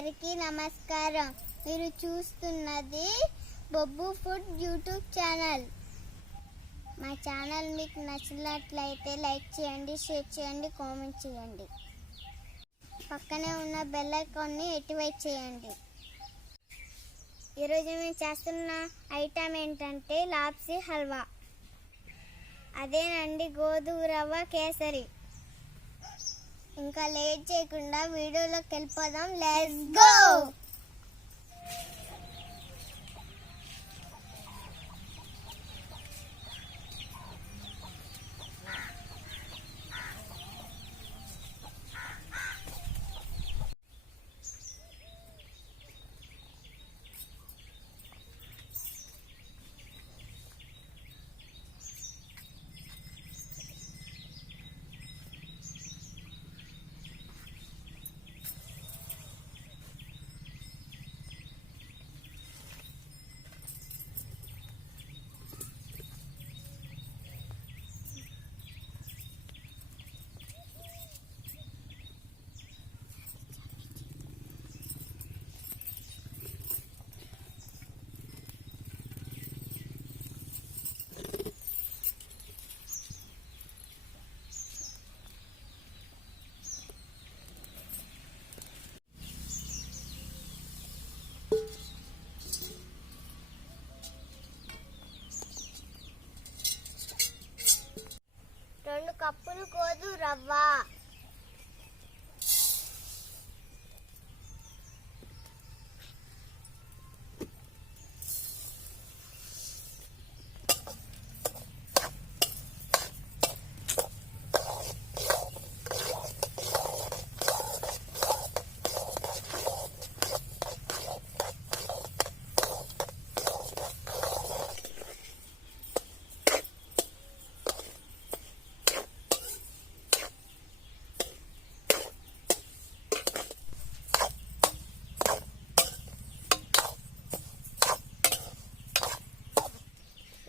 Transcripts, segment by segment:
అందరికీ నమస్కారం. మీరు చూస్తున్నది బొబ్బు ఫుడ్ యూట్యూబ్ ఛానల్. మా ఛానల్ మీకు నచ్చినట్లయితే లైక్ చేయండి, షేర్ చేయండి, కామెంట్ చేయండి. పక్కనే ఉన్న బెల్ ఐకాన్ని యాక్టివేట్ చేయండి. ఈరోజు మేము చేస్తున్న ఐటమ్ ఏంటంటే లాప్సీ హల్వా. అదేనండి గోధుమ రవ్వ కేసరి. ఇంకా లేట్ చేయకుండా వీడియోలోకి వెళ్ళిపోదాం. Let's go. రెండు కప్పులు గోధుమ రవ్వ,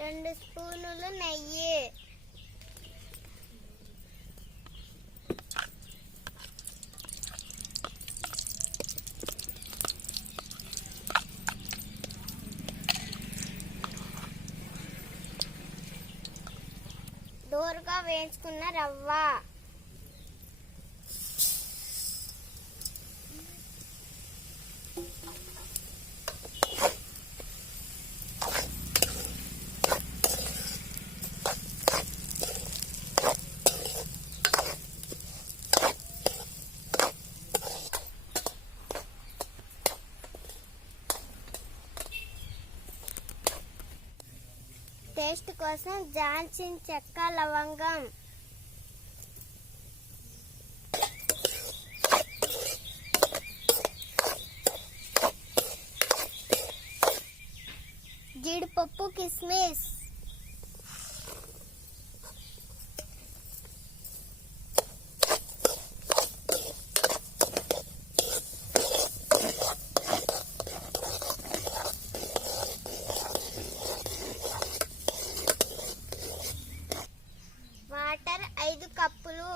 రెండు స్పూనులు నెయ్యి, దోరగా వేయించుకున్న రవ్వ, టేస్ట్ కోసం దాల్చిన చెక్క, లవంగం, జీడిపప్పు, కిస్మిస్, వాటర్ 5 కప్పులు,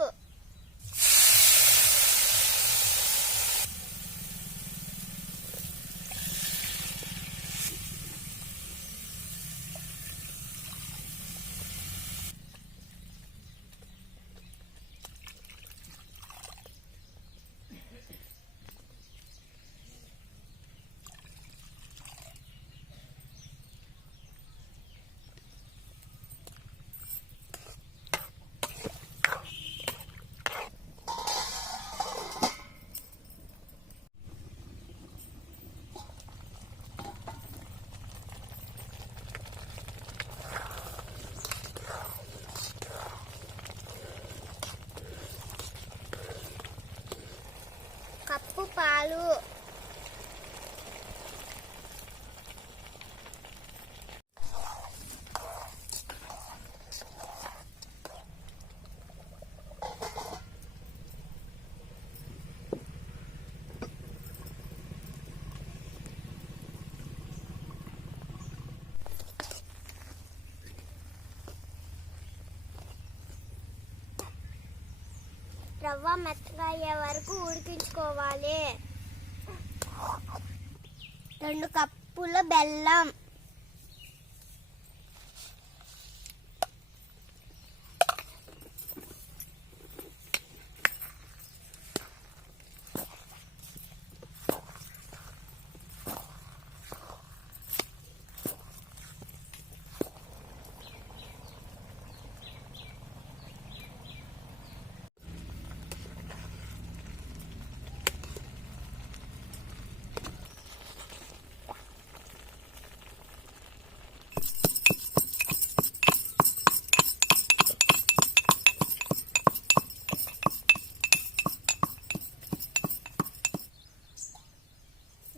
కప్పు పాలు, రవ్వ మెత్తగా అయ్యే వరకు ఉడికించుకోవాలి. 2 కప్పుల బెల్లం,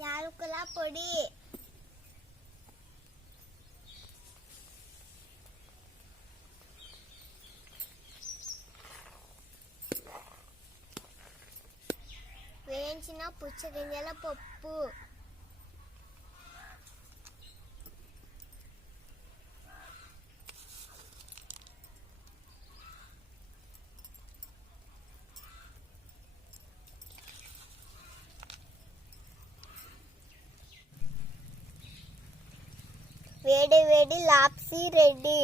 యాలకుల పొడి, వేయించిన పుచ్చగింజల పప్పు, వేడి వేడి లాప్సీ రెడీ.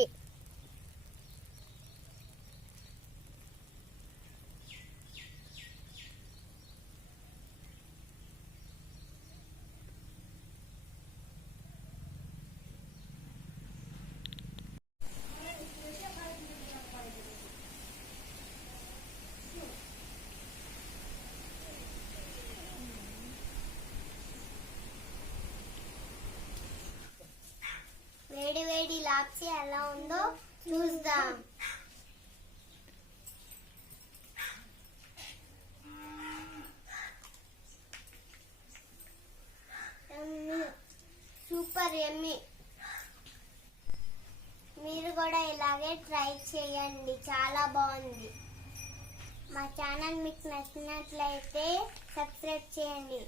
వేడి వేడి లాప్సీ ఎలా ఉందో చూద్దాం. సూపర్ యమ్మీ. మీరు కూడా ఇలాగే ట్రై చేయండి, చాలా బాగుంది. మా ఛానల్ మీకు నచ్చినట్లయితే సబ్స్క్రైబ్ చేయండి.